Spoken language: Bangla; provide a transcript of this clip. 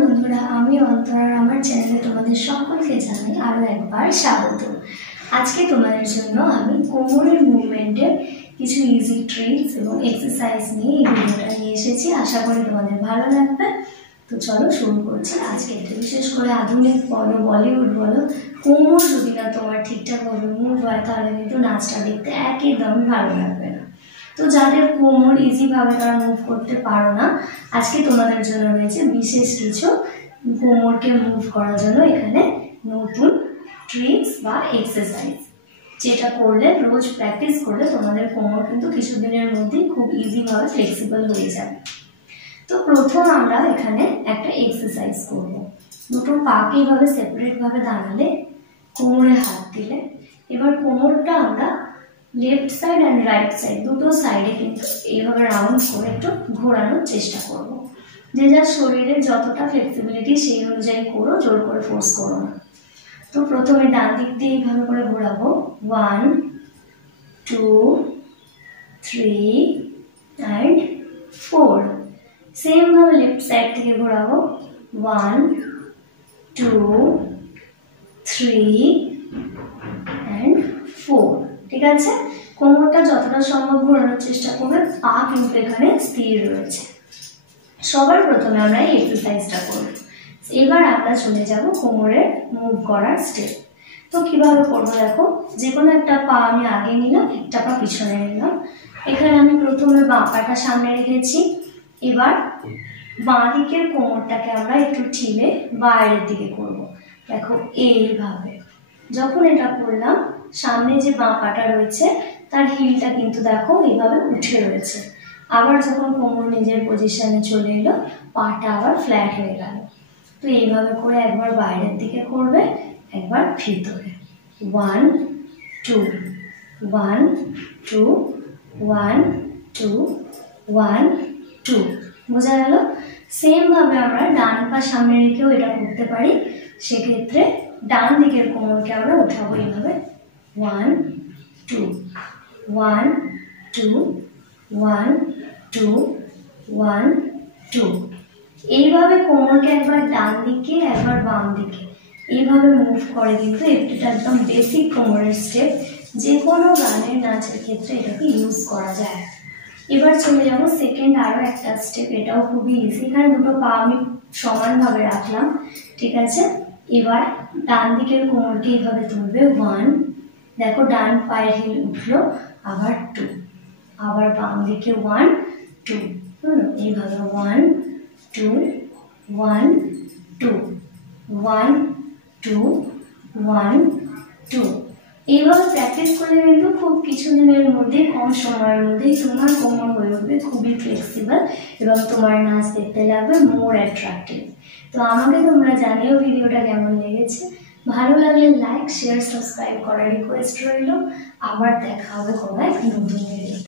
বন্ধুরা, আমি অন্তরার আমার চ্যানেলে তোমাদের সকলকে জানাই আরও একবার স্বাগত। আজকে তোমাদের জন্য আমি কোমরের মুভমেন্টের কিছু ইজি ট্রিক্স এবং এক্সারসাইজ নিয়ে এই ভিডিওটা নিয়ে এসেছি। আশা করি তোমাদের ভালো লাগবে। তো চলো শুরু করছি আজকে। বিশেষ করে আধুনিক বলো, বলিউড বলো, কোমর যদি না তোমার ঠিকঠাকভাবে মুভ হয় তাহলে কিন্তু নাচটা দেখতে একদম ভালো লাগবে না। তো যাদের কোমর ইজিভাবে তারা মুভ করতে পারো না, আজকে তোমাদের জন্য রয়েছে বিশেষ কিছু কোমরকে মুভ করার জন্য এখানে নতুন ট্রিক্স বা এক্সারসাইজ, যেটা করলে রোজ প্র্যাকটিস করলে তোমাদের কোমর কিন্তু কিছুদিনের মধ্যেই খুব ইজিভাবে ফ্লেক্সিবল হয়ে যাবে। তো প্রথম আমরা এখানে একটা এক্সারসাইজ করব। দুটো পাকে এভাবে সেপারেটভাবে দাঁড়ালে, কোমরে হাত দিলে, এবার কোমরটা আমরা left side and right side দুটো সাইডে কিন্তু এইভাবে রাউন্ড করে একটু ঘোরানোর চেষ্টা করব। যে যার শরীরে যতটা ফ্লেক্সিবিলিটি সেই অনুযায়ী করো, জোর করে ফোর্স করো না। তো প্রথমে ডান দিক দিয়ে এইভাবে করে ঘোরাবো, 1 2 3 অ্যান্ড 4। সেম ভাবে লেফট সাইড থেকে ঘোরাবো, 1 2 3 অ্যান্ড 4। ঠিক আছে, কোমরটা যতটা সম্ভব ঘোরানোর চেষ্টা করবে, পা কিন্তু এখানে স্থির রয়েছে। সবার প্রথমে আমরা এই এক্সারসাইজটা করব। এবার আমরা চলে যাব কোমরের মুভ করার স্টেপ। তো কিভাবে করবো দেখো, যে কোনো একটা পা আমি আগে নিলাম, একটা পা পিছনে নিলাম। এখানে আমি প্রথমে বাঁ পাটা সামনে রেখেছি। এবার বাঁ দিকের কোমরটাকে আমরা একটু ঠিলে বাইরের দিকে করব। দেখো এইভাবে যখন এটা করলাম, সামনে যে বাঁ পাটা রয়েছে তার হিলটা কিন্তু দেখো এইভাবে উঠে রয়েছে। আবার যখন কোমর নিজের পজিশনে চলে এলো, পাটা আবার ফ্ল্যাট হয়ে গেল। তো এইভাবে করে একবার বাইরের দিকে করবে, একবার ভিতরে। 1 2 1 2 1 2 1 2। বোঝা গেল? সেম ভাবে আমরা ডান পা সামনে রেখেও এটা করতে পারি। সেক্ষেত্রে ডান দিকের কোমরকে আমরা উঠাবো এইভাবে, 1 2 1 2 1 2 1 2। এইভাবে কোমরকে একবার ডান দিকে একবার বাম দিকে এইভাবে মুভ করে কিন্তু এটা একদম বেসিক কোমরের স্টেপ। যে কোনো গানের নাচের ক্ষেত্রে এটাকে ইউজ করা যায়। এবার চলে যাবো সেকেন্ড আরও একটা স্টেপ, এটাও খুবই ইজি। এখানে দুটো পা আমি সমানভাবে রাখলাম। ঠিক আছে, এবার ডান দিকের কোমরকে এইভাবে তুলবে, 1, দেখো ডান পায়ের হিল উঠলো, আবার 2, আবার বাম দিকে 1 2, এইভাবে 1 2 1 2 1 2 1 2। এইভাবে প্র্যাকটিস করলে কিন্তু খুব কিছুদিনের মধ্যে, কম সময়ের মধ্যেই তোমার কোমর হয়ে উঠবে খুবই ফ্লেক্সিবল এবং তোমার নাচ দেখতে লাগবে মোর অ্যাট্রাক্টিভ। তো আমাকে তোমরা জানিও ভিডিওটা কেমন লেগেছে। ভালো লাগলে লাইক, শেয়ার, সাবস্ক্রাইব করার রিকোয়েস্ট রইল। আবার দেখা হবে কোনো এক নতুন ভিডিও।